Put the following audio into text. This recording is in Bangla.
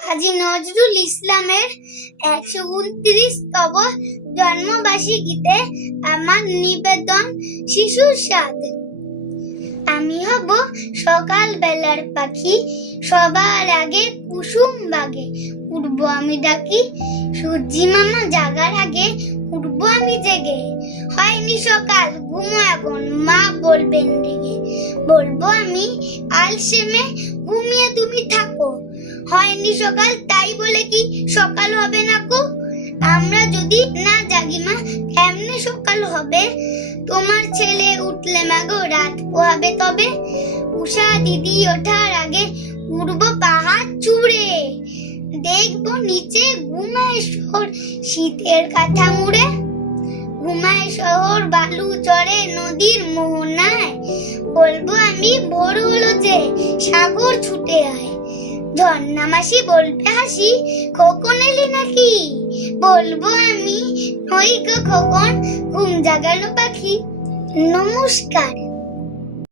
কাজী নজরুল ইসলামের ১২৯তম জন্মবার্ষিকীতে আমার নিবেদন শিশুর স্বাদ। আমি হব সকাল বেলার পাখি, সবার আগে কুসুম বাগে উঠব আমি ডাকি, সূর্যি মামা জাগার আগে উঠব আমি জেগে। হয়নি সকাল, ঘুমো এখন, মা বলবেন রেগে। বলবো আমি আলসেমে, ঘুমিয়ে তুমি থাকো। হয়নি সকাল, তাই বলে কি সকাল হবে না কো? আমরা যদি না জাগি মা, কেমনে সকাল হবে? তোমার ছেলে উঠলে মাগো রাত পোহাবে তবে। উষা দিদি ওঠার আগে উঠবো পাহাড় চূড়ে, দেখবো নিচে ঘুমায় শহর শীতের কাঁথা মুড়ে। ঘুমায় শহর বালু চড়ে নদীর মোহনায়, বলবো আমি ভোর হলো যে সাগর ছুটে আয়। ঝর্ণা মাসি বলবে হাসি, খোকন এলি নাকি? বলবো আমি ওই গো খোকন, ঘুম জাগানো পাখি। নমস্কার।